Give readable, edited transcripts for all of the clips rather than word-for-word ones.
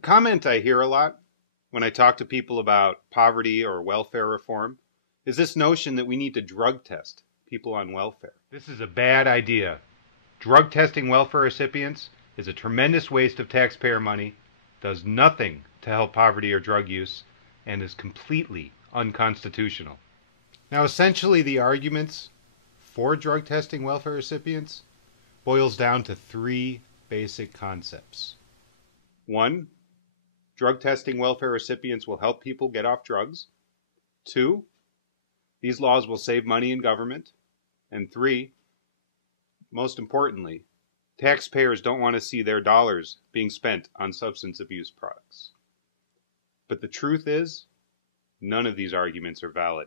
A comment I hear a lot when I talk to people about poverty or welfare reform is this notion that we need to drug test people on welfare. This is a bad idea. Drug testing welfare recipients is a tremendous waste of taxpayer money, does nothing to help poverty or drug use, and is completely unconstitutional. Now, essentially, the arguments for drug testing welfare recipients boils down to three basic concepts. One, drug testing welfare recipients will help people get off drugs. Two, these laws will save money in government. And three, most importantly, taxpayers don't want to see their dollars being spent on substance abuse products. But the truth is, none of these arguments are valid,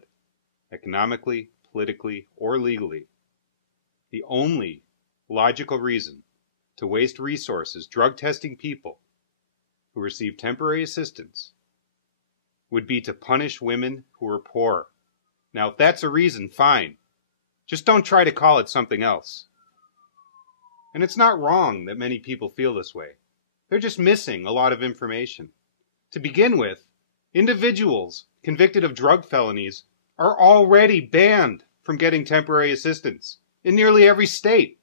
economically, politically, or legally. The only logical reason to waste resources drug testing people who receive temporary assistance would be to punish women who are poor. Now, if that's a reason, fine. Just don't try to call it something else. And it's not wrong that many people feel this way. They're just missing a lot of information. To begin with, individuals convicted of drug felonies are already banned from getting temporary assistance in nearly every state,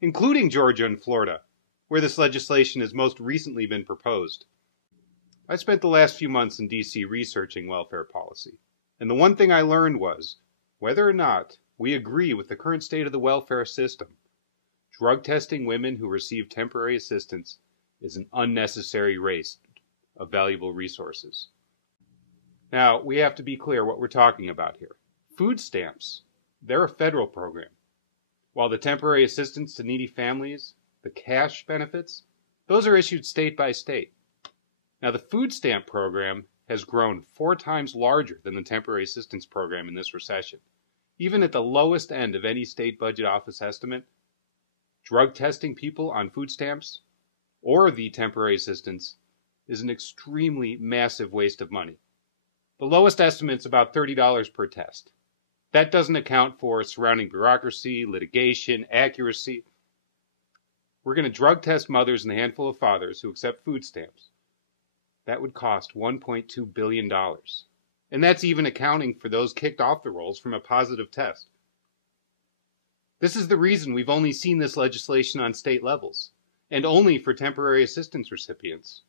including Georgia and Florida, where this legislation has most recently been proposed. I spent the last few months in D.C. researching welfare policy, and the one thing I learned was, whether or not we agree with the current state of the welfare system, drug testing women who receive temporary assistance is an unnecessary waste of valuable resources. Now, we have to be clear what we're talking about here. Food stamps, they're a federal program, while the temporary assistance to needy families, the cash benefits, those are issued state by state. Now, the food stamp program has grown 4 times larger than the temporary assistance program in this recession. Even at the lowest end of any state budget office estimate, drug testing people on food stamps or the temporary assistance is an extremely massive waste of money. The lowest estimate is about $30 per test. That doesn't account for surrounding bureaucracy, litigation, accuracy. We're going to drug test mothers and a handful of fathers who accept food stamps. That would cost $1.2 billion. And that's even accounting for those kicked off the rolls from a positive test. This is the reason we've only seen this legislation on state levels, and only for temporary assistance recipients.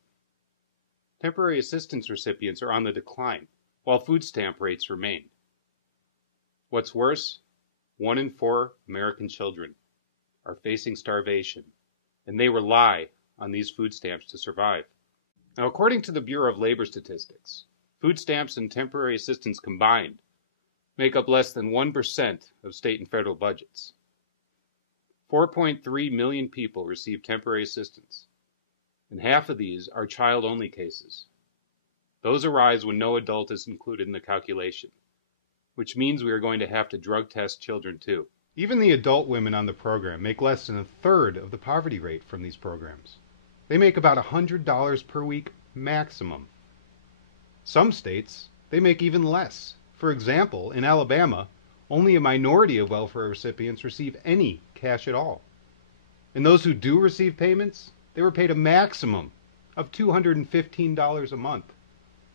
Temporary assistance recipients are on the decline, while food stamp rates remain. What's worse, 1 in 4 American children are facing starvation, and they rely on these food stamps to survive. Now, according to the Bureau of Labor Statistics, food stamps and temporary assistance combined make up less than 1% of state and federal budgets. 4.3 million people receive temporary assistance, and half of these are child-only cases. Those arise when no adult is included in the calculation, which means we are going to have to drug test children too. Even the adult women on the program make less than a third of the poverty rate from these programs. They make about $100 per week maximum. Some states, they make even less. For example, in Alabama, only a minority of welfare recipients receive any cash at all. And those who do receive payments, they were paid a maximum of $215 a month,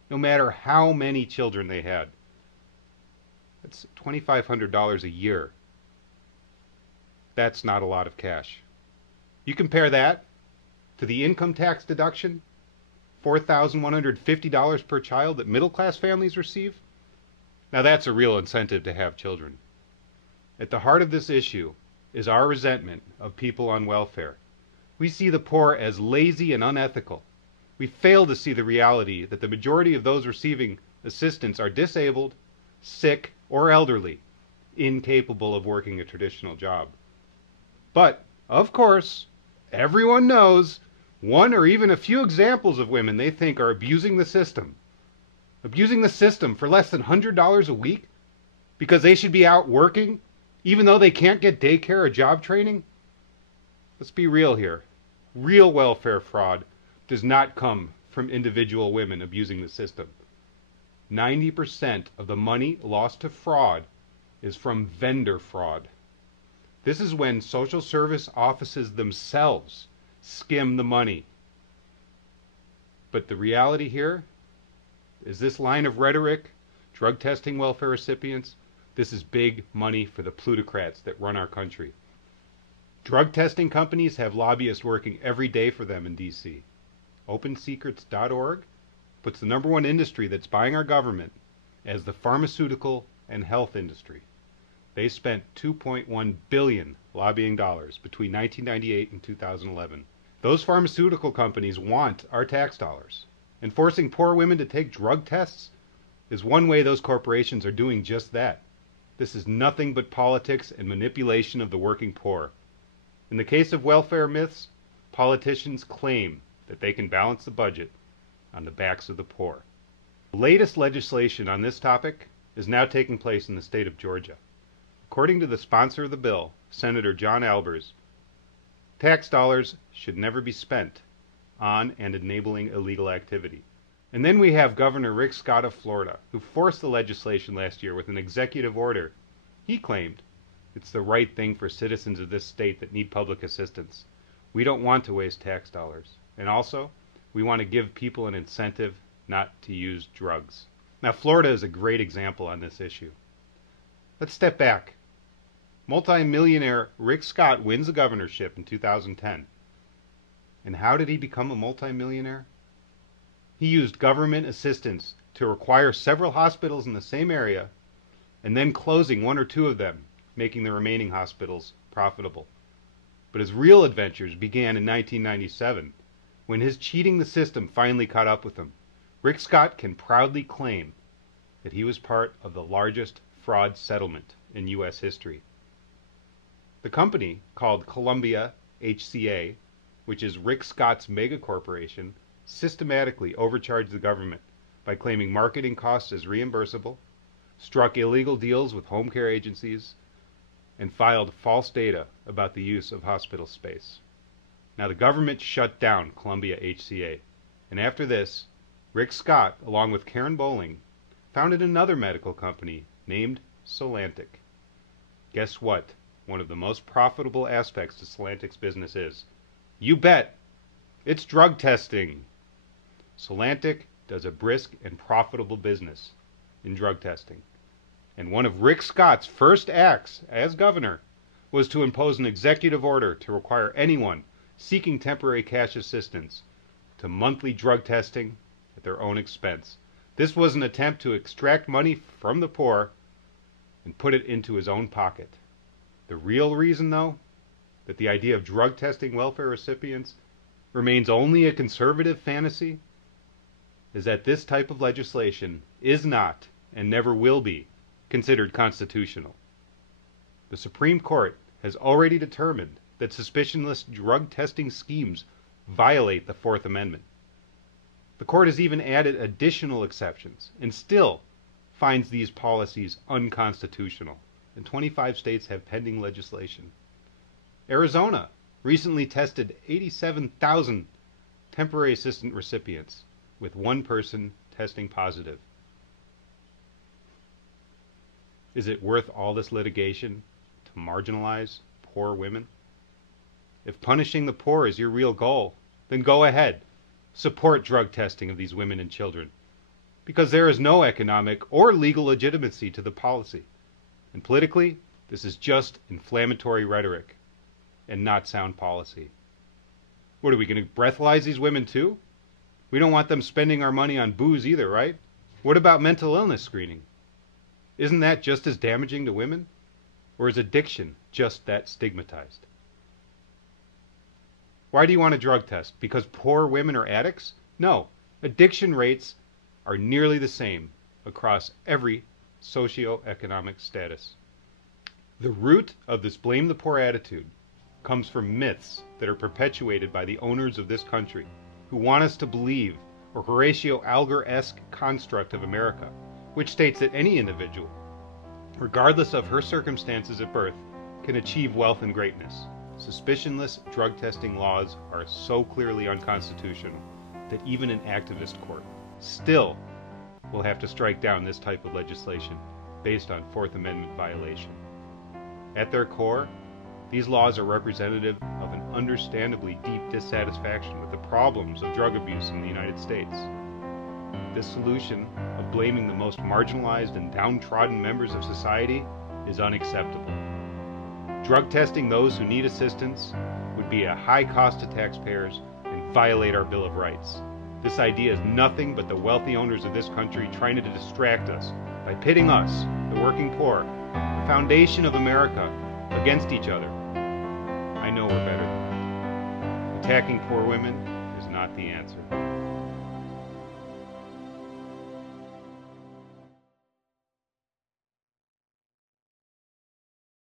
no matter how many children they had. That's $2,500 a year. That's not a lot of cash. You compare that to the income tax deduction, $4,150 per child that middle-class families receive. Now that's a real incentive to have children. At the heart of this issue is our resentment of people on welfare. We see the poor as lazy and unethical. We fail to see the reality that the majority of those receiving assistance are disabled, sick, or elderly, incapable of working a traditional job. But, of course, everyone knows one or even a few examples of women they think are abusing the system. Abusing the system for less than $100 a week because they should be out working even though they can't get daycare or job training? Let's be real here. Real welfare fraud does not come from individual women abusing the system. 90% of the money lost to fraud is from vendor fraud. This is when social service offices themselves skim the money. But the reality here is this line of rhetoric, drug testing welfare recipients, this is big money for the plutocrats that run our country. Drug testing companies have lobbyists working every day for them in D.C. OpenSecrets.org puts the #1 industry that's buying our government as the pharmaceutical and health industry. They spent $2.1 billion lobbying dollars between 1998 and 2011. Those pharmaceutical companies want our tax dollars. And forcing poor women to take drug tests is one way those corporations are doing just that. This is nothing but politics and manipulation of the working poor. In the case of welfare myths, politicians claim that they can balance the budget on the backs of the poor. The latest legislation on this topic is now taking place in the state of Georgia. According to the sponsor of the bill, Senator John Albers, tax dollars should never be spent on and enabling illegal activity. And then we have Governor Rick Scott of Florida, who forced the legislation last year with an executive order. He claimed it's the right thing for citizens of this state that need public assistance. We don't want to waste tax dollars. And also, we want to give people an incentive not to use drugs. Now, Florida is a great example on this issue. Let's step back. Multi-millionaire Rick Scott wins the governorship in 2010. And how did he become a multi-millionaire? He used government assistance to acquire several hospitals in the same area and then closing 1 or 2 of them, making the remaining hospitals profitable. But his real adventures began in 1997, when his cheating the system finally caught up with him. Rick Scott can proudly claim that he was part of the largest fraud settlement in U.S. history. The company, called Columbia HCA, which is Rick Scott's mega corporation, systematically overcharged the government by claiming marketing costs as reimbursable, struck illegal deals with home care agencies, and filed false data about the use of hospital space. Now, the government shut down Columbia HCA, and after this, Rick Scott, along with Karen Bowling, founded another medical company named Solantic. Guess what one of the most profitable aspects to Solantic's business is? You bet! It's drug testing! Solantic does a brisk and profitable business in drug testing. And one of Rick Scott's first acts as governor was to impose an executive order to require anyone seeking temporary cash assistance to monthly drug testing at their own expense. This was an attempt to extract money from the poor and put it into his own pocket. The real reason, though, that the idea of drug testing welfare recipients remains only a conservative fantasy is that this type of legislation is not, and never will be, considered constitutional. The Supreme Court has already determined that suspicionless drug testing schemes violate the Fourth Amendment. The court has even added additional exceptions and still finds these policies unconstitutional, and 25 states have pending legislation. Arizona recently tested 87,000 temporary assistant recipients, with 1 person testing positive. Is it worth all this litigation to marginalize poor women? If punishing the poor is your real goal, then go ahead. Support drug testing of these women and children, because there is no economic or legal legitimacy to the policy. And politically, this is just inflammatory rhetoric and not sound policy. What, are we going to breathalyze these women too? We don't want them spending our money on booze either, right? What about mental illness screening? Isn't that just as damaging to women? Or is addiction just that stigmatized? Why do you want a drug test? Because poor women are addicts? No. Addiction rates are nearly the same across every socioeconomic status. The root of this blame the poor attitude comes from myths that are perpetuated by the owners of this country, who want us to believe a Horatio Alger-esque construct of America, which states that any individual, regardless of her circumstances at birth, can achieve wealth and greatness. Suspicionless drug testing laws are so clearly unconstitutional that even an activist court still will have to strike down this type of legislation based on Fourth Amendment violation. At their core, These laws are representative of an understandably deep dissatisfaction with the problems of drug abuse in the United States. This solution of blaming the most marginalized and downtrodden members of society is unacceptable. Drug testing those who need assistance would be a high cost to taxpayers and violate our Bill of Rights. This idea is nothing but the wealthy owners of this country trying to distract us by pitting us, the working poor, the foundation of America, against each other. I know we're better than that. Attacking poor women is not the answer.